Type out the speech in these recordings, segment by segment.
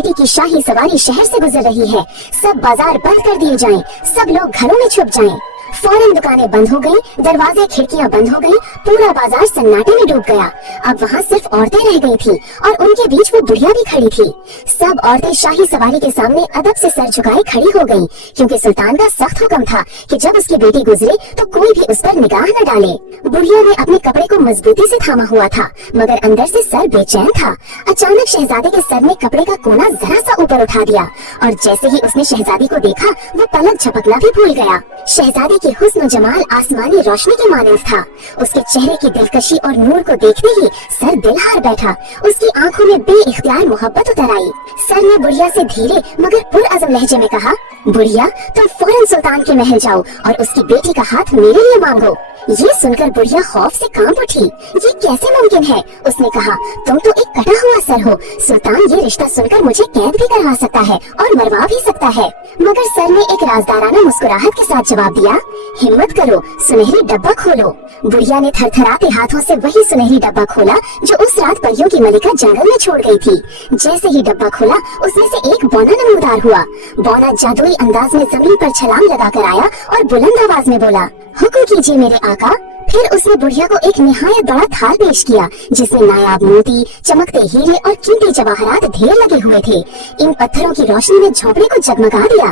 बेटी की शाही सवारी शहर से गुजर रही है, सब बाजार बंद कर दिए जाएं, सब लोग घरों में छुप जाएं। फौरन दुकानें बंद हो गईं, दरवाजे खिड़कियां बंद हो गईं, पूरा बाजार सन्नाटे में डूब गया। अब वहाँ सिर्फ औरतें रह गई थी और उनके बीच वो बुढ़िया भी खड़ी थी। सब औरतें शाही सवारी के सामने अदब से सर झुकाए खड़ी हो गईं, क्योंकि सुल्तान का सख्त हुक्म था कि जब उसकी बेटी गुजरे तो कोई भी उस पर निगाह न डाले। बुढ़िया ने अपने कपड़े को मजबूती से थामा हुआ था, मगर अंदर से सर बेचैन था। अचानक शहजादे के सर ने कपड़े का कोना जरा सा ऊपर उठा दिया और जैसे ही उसने शहजादी को देखा वो पलक झपकना भी भूल गया। शहजादी की हुस्न जमाल आसमानी रोशनी के मानंद था। उसके चेहरे की दिलकशी और नूर को देखते ही सर दिल हार बैठा। उसकी आंखों में बेइख्तियार मोहब्बत उतर आई। सर ने बुढ़िया से धीरे मगर पुरअज़म लहजे में कहा, बुढ़िया तुम फौरन सुल्तान के महल जाओ और उसकी बेटी का हाथ मेरे लिए मांगो। ये सुनकर बुढ़िया खौफ से कांप उठी। ये कैसे मुमकिन है? उसने कहा, तुम तो एक कटा हुआ सर हो। सुल्तान ये रिश्ता सुनकर मुझे कैद भी करवा सकता है और मरवा भी सकता है। मगर सर ने एक राजदाराना मुस्कुराहट के साथ जवाब दिया, हिम्मत करो, सुनहरी डब्बा खोलो। बुढ़िया ने थरथराते हाथों से वही सुनहरी डब्बा खोला जो उस रात परियों की मलिका जंगल में छोड़ गई थी। जैसे ही डब्बा खोला उसमें से एक बौना नमूदार हुआ। बौना जादुई अंदाज में जमीन पर छलांग लगाकर आया और बुलंद आवाज में बोला, हुक्म कीजिए मेरे आका। फिर उसने बुढ़िया को एक निहायत बड़ा थाल पेश किया जिसमें नायाब मोती, चमकते हीरे और कीमती जवाहरात ढेर लगे हुए थे। इन पत्थरों की रोशनी ने झोपड़े को जगमगा दिया।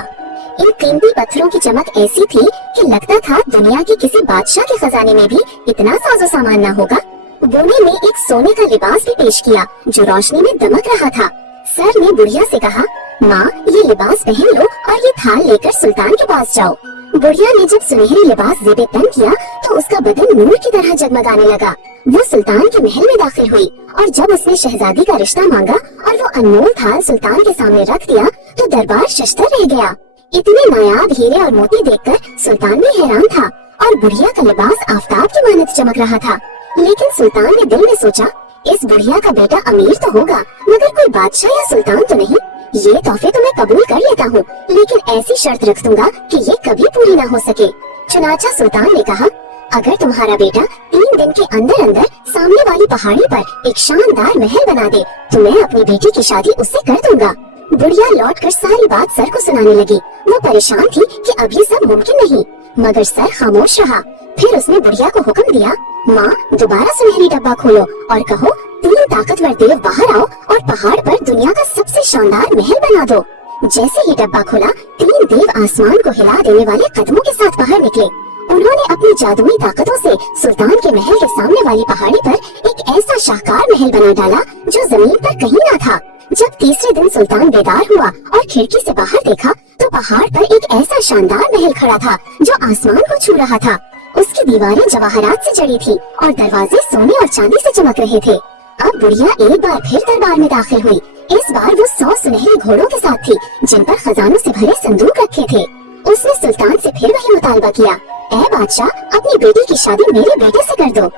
इन कीमती पत्थरों की चमक ऐसी थी कि लगता था दुनिया के किसी बादशाह के खजाने में भी इतना साजो सामान न होगा। बोने ने एक सोने का लिबास भी पेश किया जो रोशनी में दमक रहा था। सर ने बुढ़िया से कहा, माँ ये लिबास पहन लो और ये थाल लेकर सुल्तान के पास जाओ। बुढ़िया ने जब सुनहरी लिबास जेबे तन किया तो उसका बदन नूर की तरह जगमगाने लगा। वो सुल्तान के महल में दाखिल हुई और जब उसने शहजादी का रिश्ता मांगा और वो अनमोल थाल सुल्तान के सामने रख दिया तो दरबार शशतर रह गया। इतने नायाब हीरे और मोती देखकर सुल्तान भी हैरान था और बुढ़िया का लिबास आफताब की मानद चमक रहा था। लेकिन सुल्तान ने दिल में सोचा, इस बुढ़िया का बेटा अमीर तो होगा मगर कोई बादशाह या सुल्तान तो नहीं। ये तोहफे तो मैं कबूल कर लेता हूँ, लेकिन ऐसी शर्त रख दूंगा कि ये कभी पूरी ना हो सके। चुनाचा सुल्तान ने कहा, अगर तुम्हारा बेटा 3 दिन के अंदर अंदर सामने वाली पहाड़ी पर एक शानदार महल बना दे तो मैं अपनी बेटी की शादी उससे कर दूंगा। बुढ़िया लौटकर सारी बात सर को सुनाने लगी। वो परेशान थी कि अब ये सब मुमकिन नहीं, मगर सर खामोश रहा। फिर उसने बुढ़िया को हुक्म दिया, माँ दोबारा सुनहरी डब्बा खोलो और कहो 3 ताकतवर देव बाहर आओ और पहाड़ पर दुनिया का सबसे शानदार महल बना दो। जैसे ही डब्बा खोला 3 देव आसमान को हिला देने वाले कदमों के साथ बाहर निकले। उन्होंने अपनी जादुई ताकतों से सुल्तान के महल के सामने वाली पहाड़ी पर एक ऐसा शाहकार महल बना डाला जो जमीन पर कहीं न था। जब तीसरे दिन सुल्तान बेदार हुआ और खिड़की से बाहर देखा तो पहाड़ पर एक ऐसा शानदार महल खड़ा था जो आसमान को छू रहा था। उसकी दीवारें जवाहरात से जड़ी थी और दरवाजे सोने और चांदी से चमक रहे थे। अब बुढ़िया एक बार फिर दरबार में दाखिल हुई। इस बार वो 100 सुनहरे घोड़ों के साथ थी जिन पर खजानों से भरे संदूक रखे थे। उसने सुल्तान से फिर वही मुतालबा किया, ऐ बादशाह अपनी बेटी की शादी मेरे बेटे से कर दो।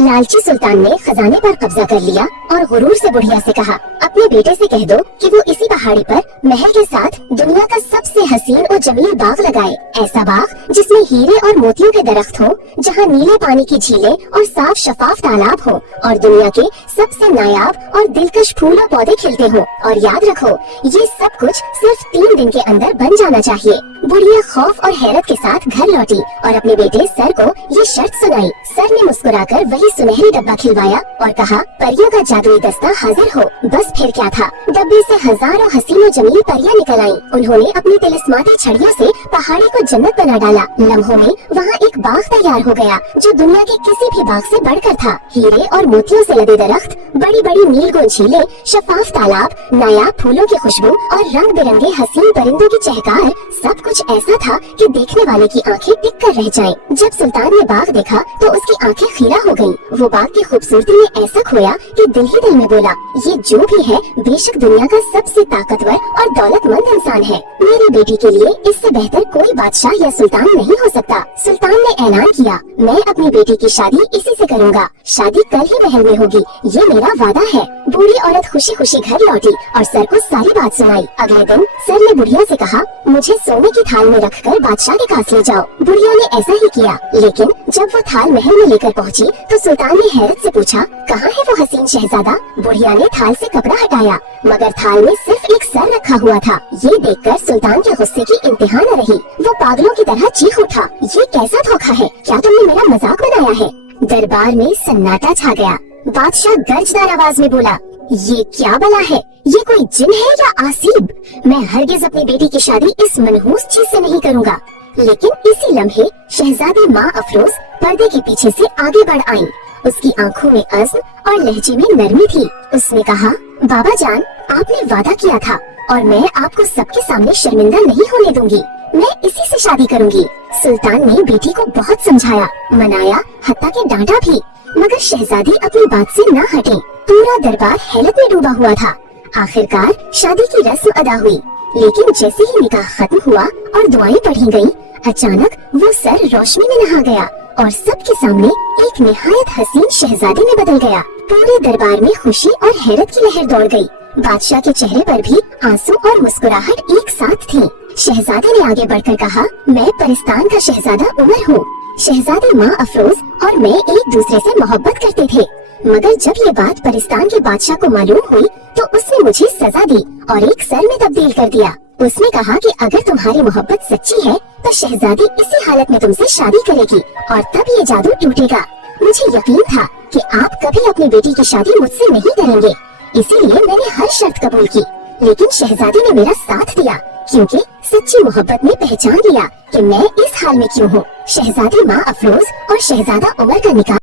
लालची सुल्तान ने खजाने पर कब्जा कर लिया और गुरूर से बुढ़िया से कहा, अपने बेटे से कह दो कि वो इसी पहाड़ी पर महल के साथ दुनिया का सबसे हसीन और जमील बाग लगाए। ऐसा बाग जिसमें हीरे और मोतियों के दरख्त हो, जहाँ नीले पानी की झीलें और साफ शफाफ तालाब हो और दुनिया के सबसे नायाब और दिलकश फूल और पौधे खिलते हो। और याद रखो ये सब कुछ सिर्फ 3 दिन के अंदर बन जाना चाहिए। बुढ़िया खौफ और हैरत के साथ घर लौटी और अपने बेटे सर को ये शर्त सुनाई। सर ने मुस्कुराकर वही सुनहरी डब्बा खिलवाया और कहा, परियों का जादुई दस्ता हाजिर हो। बस फिर क्या था, डब्बे से हजारों हसीन और जमील परियां निकल आईं। उन्होंने अपनी तिलिस्माती छड़ियों से पहाड़ी को जन्नत बना डाला। लम्हों में वहाँ एक बाग तैयार हो गया जो दुनिया के किसी भी बाग से बढ़कर था। हीरे और मोतियों से लदे दरख्त, बड़ी बड़ी नीलगो झीलें, शफाफ तालाब, नायाब फूलों की खुशबू और रंग बिरंगे हसीन परिंदों की चहकार, सब कुछ ऐसा था कि देखने वाले की आंखें टिक कर रह जाएं। जब सुल्तान ने बाग देखा तो उसकी आंखें खीरा हो गईं। वो बाग की खूबसूरती में ऐसा खोया कि दिल ही दिल में बोला, ये जो भी है बेशक दुनिया का सबसे ताकतवर और दौलतमंद इंसान है। मेरी बेटी के लिए इससे बेहतर कोई बादशाह या सुल्तान नहीं हो सकता। सुल्तान ने ऐलान किया, मैं अपनी बेटी की शादी इसी से करूँगा। शादी कल ही महल में होगी, ये मेरा वादा है। बूढ़ी औरत खुशी खुशी घर लौटी और सर को सारी बात सुनाई। अगले दिन सर ने बुढ़िया से कहा, मुझे सोने की थाल में रखकर बादशाह के पास ले जाओ। बुढ़िया ने ऐसा ही किया, लेकिन जब वो थाल महल में लेकर पहुंची तो सुल्तान ने हैरत से पूछा, कहाँ है वो हसीन शहजादी शहजादा बुढ़िया ने थाल से कपड़ा हटाया, मगर थाल में सिर्फ एक सर रखा हुआ था। ये देखकर सुल्तान के गुस्से की इंतहा न रही। वो पागलों की तरह चीख उठा, ये कैसा धोखा है, क्या तुमने मेरा मजाक बनाया है। दरबार में सन्नाटा छा गया। बादशाह गर्जदार आवाज में बोला, ये क्या बला है, ये कोई जिन है या आसीब। मैं हरगिज अपनी बेटी की शादी इस मनहूस चीज से नहीं करूँगा। लेकिन इसी लम्हे शहजादी माँ अफरोज पर्दे के पीछे से आगे बढ़ आईं। उसकी आंखों में अज़्म और लहजे में नरमी थी। उसने कहा, बाबा जान, आपने वादा किया था और मैं आपको सबके सामने शर्मिंदा नहीं होने दूंगी। मैं इसी से शादी करूंगी। सुल्तान ने बेटी को बहुत समझाया, मनाया, हत्ता के डांटा भी, मगर शहजादी अपनी बात से न हटी। पूरा दरबार हैरत में डूबा हुआ था। आखिरकार शादी की रस्म अदा हुई, लेकिन जैसे ही निकाह खत्म हुआ और दुआएं पढ़ी गयी, अचानक वो सर रोशनी में नहा गया और सबके सामने एक निहायत हसीन शहजादी में बदल गया। पूरे दरबार में खुशी और हैरत की लहर दौड़ गई। बादशाह के चेहरे पर भी आंसू और मुस्कुराहट एक साथ थी। शहजादे ने आगे बढ़कर कहा, मैं परिस्तान का शहजादा उमर हूँ। शहजादी माँ अफरोज और मैं एक दूसरे से मोहब्बत करते थे, मगर जब ये बात परिस्तान के बादशाह को मालूम हुई तो उसने मुझे सजा दी और एक सर में तब्दील कर दिया। उसने कहा कि अगर तुम्हारी मोहब्बत सच्ची है तो शहजादी इसी हालत में तुमसे शादी करेगी और तब ये जादू टूटेगा। मुझे यकीन था कि आप कभी अपनी बेटी की शादी मुझसे नहीं करेंगे, इसीलिए मैंने हर शर्त कबूल की। लेकिन शहजादी ने मेरा साथ दिया, क्योंकि सच्ची मोहब्बत ने पहचान लिया कि मैं इस हाल में क्यों हूँ। शहजादी माँ अफरोज और शहजादा उमर का निकाह